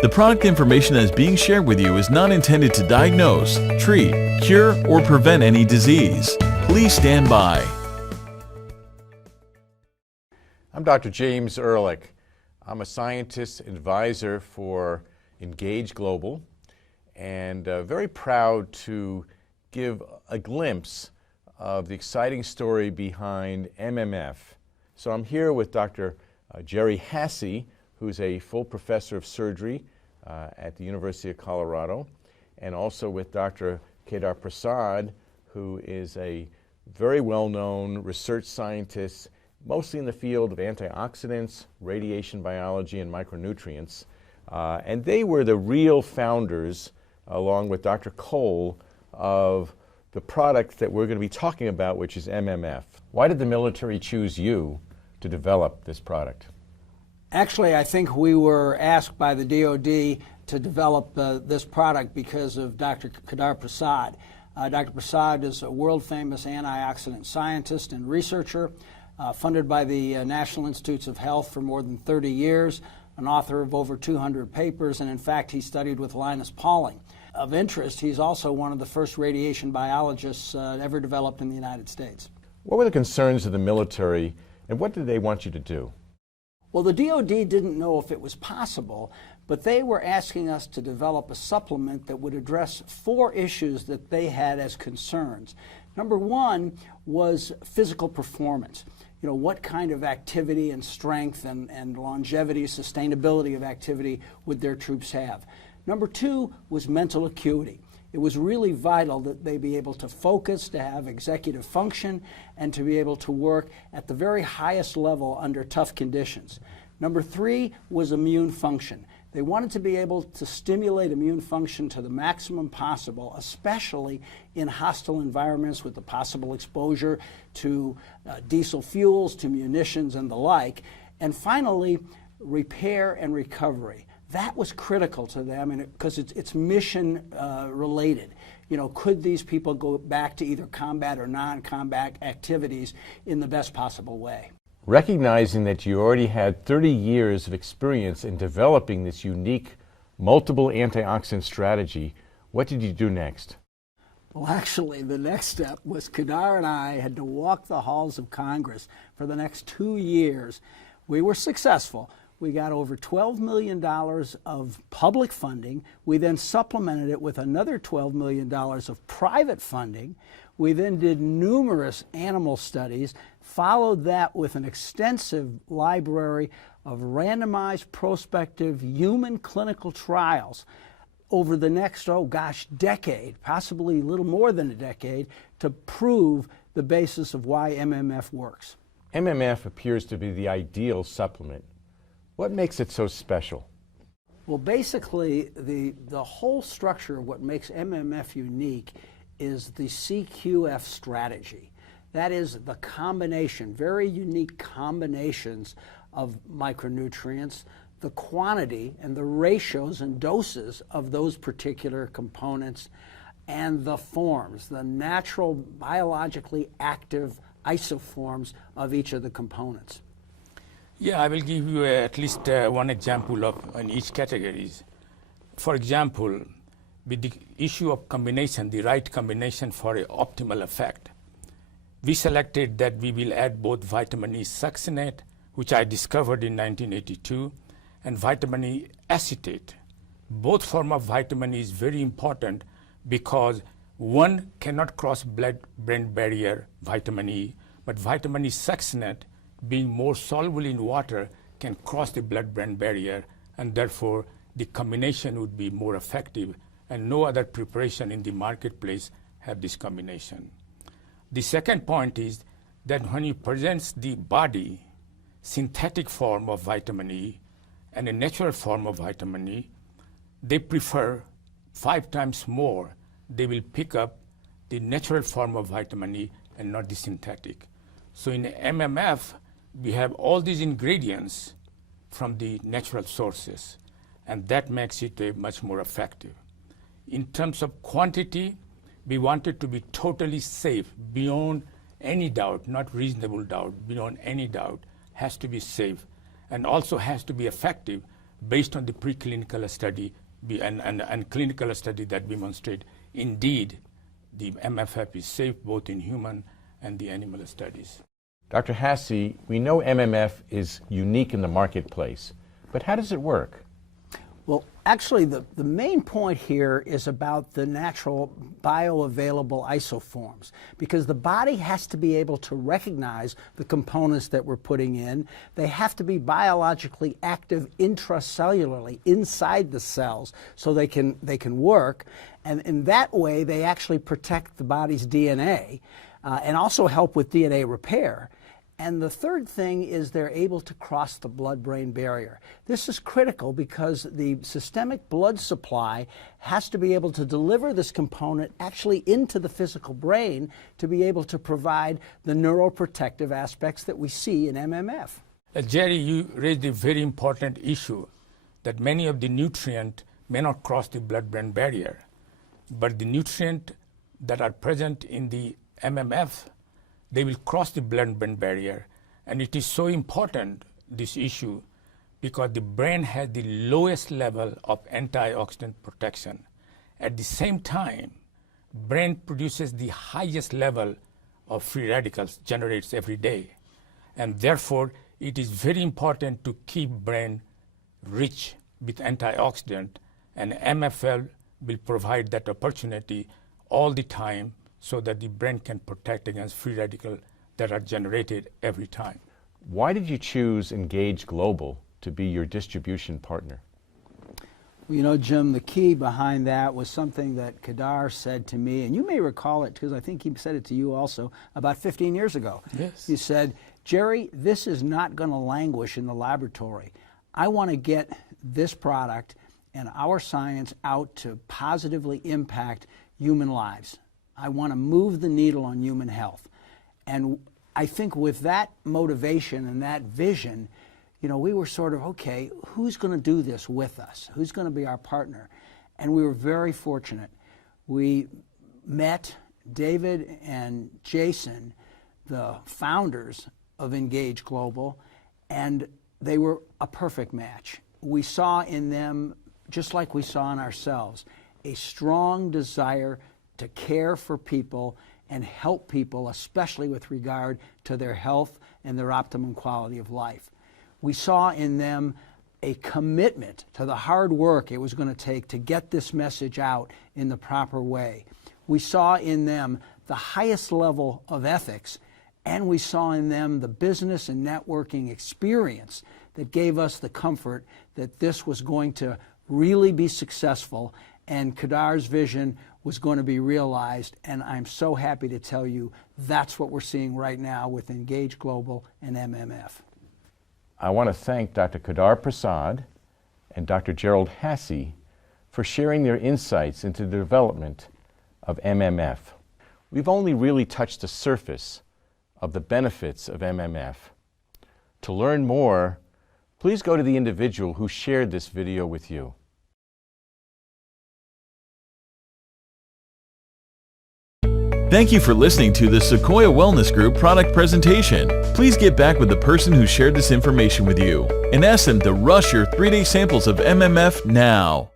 The product information that is being shared with you is not intended to diagnose, treat, cure, or prevent any disease. Please stand by. I'm Dr. James Ehrlich. I'm a scientist advisor for Engage Global, and very proud to give a glimpse of the exciting story behind MMF. So I'm here with Dr. Jerry Hasse, who's a full professor of surgery at the University of Colorado, and also with Dr. Kedar Prasad, who is a very well-known research scientist, mostly in the field of antioxidants, radiation biology, and micronutrients. And they were the real founders, along with Dr. Cole, of the product that we're going to be talking about, which is MMF. Why did the military choose you to develop this product? Actually, I think we were asked by the DoD to develop this product because of Dr. Kedar Prasad. Dr. Prasad is a world-famous antioxidant scientist and researcher, funded by the National Institutes of Health for more than 30 years, an author of over 200 papers, and in fact, he studied with Linus Pauling. Of interest, he's also one of the first radiation biologists ever developed in the United States. What were the concerns of the military, and what did they want you to do? Well, the DoD didn't know if it was possible, but they were asking us to develop a supplement that would address 4 issues that they had as concerns. Number 1 was physical performance. You know, what kind of activity and strength and longevity, sustainability of activity would their troops have? Number 2 was mental acuity. It was really vital that they be able to focus, to have executive function, and to be able to work at the very highest level under tough conditions. Number 3 was immune function. They wanted to be able to stimulate immune function to the maximum possible, especially in hostile environments with the possible exposure to diesel fuels, to munitions, and the like. And finally, repair and recovery. That was critical to them because it's mission related. You know, could these people go back to either combat or non-combat activities in the best possible way? Recognizing that you already had 30 years of experience in developing this unique multiple antioxidant strategy, what did you do next? Well, actually, the next step was Kedar and I had to walk the halls of Congress for the next 2 years. We were successful. We got over $12 million of public funding. We then supplemented it with another $12 million of private funding. We then did numerous animal studies, followed that with an extensive library of randomized prospective human clinical trials over the next, decade, possibly a little more than a decade, to prove the basis of why MMF works. MMF appears to be the ideal supplement. What makes it so special? Well, basically, the whole structure of what makes MMF unique is the CQF strategy. That is the combination, very unique combinations of micronutrients, the quantity and the ratios and doses of those particular components, and the forms, the natural biologically active isoforms of each of the components. Yeah, I will give you at least one example of in each categories. For example, with the issue of combination, the right combination for an optimal effect, we selected that we will add both vitamin E succinate, which I discovered in 1982, and vitamin E acetate. Both forms of vitamin E is very important because one cannot cross blood-brain barrier, vitamin E, but vitamin E succinate, being more soluble in water, can cross the blood-brain barrier, and therefore the combination would be more effective, and no other preparation in the marketplace have this combination. The second point is that when you present the body synthetic form of vitamin E and a natural form of vitamin E, they prefer 5 times more. They will pick up the natural form of vitamin E and not the synthetic. So in MMF, we have all these ingredients from the natural sources, and that makes it much more effective. In terms of quantity, we want it to be totally safe, beyond any doubt, not reasonable doubt, beyond any doubt, has to be safe, and also has to be effective, based on the preclinical study and clinical study that demonstrate indeed the MMF is safe both in human and the animal studies. Dr. Hasse, we know MMF is unique in the marketplace, but how does it work? Well, actually, the main point here is about the natural bioavailable isoforms, because the body has to be able to recognize the components that we're putting in. They have to be biologically active intracellularly inside the cells so they can work, and in that way they actually protect the body's DNA and also help with DNA repair. And the third thing is they're able to cross the blood-brain barrier. This is critical because the systemic blood supply has to be able to deliver this component actually into the physical brain to be able to provide the neuroprotective aspects that we see in MMF. Jerry, you raised a very important issue that many of the nutrients may not cross the blood-brain barrier, but the nutrients that are present in the MMF, they will cross the blood-brain barrier. And it is so important, this issue, because the brain has the lowest level of antioxidant protection. At the same time, brain produces the highest level of free radicals generates every day. And therefore, it is very important to keep brain rich with antioxidant, and MFL will provide that opportunity all the time so that the brain can protect against free radicals that are generated every time. Why did you choose Engage Global to be your distribution partner? Well, you know, Jim, the key behind that was something that Kedar said to me, and you may recall it because I think he said it to you also about 15 years ago. Yes. He said, Jerry, this is not going to languish in the laboratory. I want to get this product and our science out to positively impact human lives. I want to move the needle on human health. And I think with that motivation and that vision, you know, we were sort of, okay, who's going to do this with us? Who's going to be our partner? And we were very fortunate. We met David and Jason, the founders of Engage Global, and they were a perfect match. We saw in them, just like we saw in ourselves, a strong desire to care for people and help people, especially with regard to their health and their optimum quality of life. We saw in them a commitment to the hard work it was going to take to get this message out in the proper way. We saw in them the highest level of ethics, and we saw in them the business and networking experience that gave us the comfort that this was going to really be successful and Kedar's vision was going to be realized, and I'm so happy to tell you that's what we're seeing right now with Engage Global and MMF. I want to thank Dr. Kedar Prasad and Dr. Gerald Hasse for sharing their insights into the development of MMF. We've only really touched the surface of the benefits of MMF. To learn more, please go to the individual who shared this video with you. Thank you for listening to the Sequoia Wellness Group product presentation. Please get back with the person who shared this information with you and ask them to rush your 3-day samples of MMF now.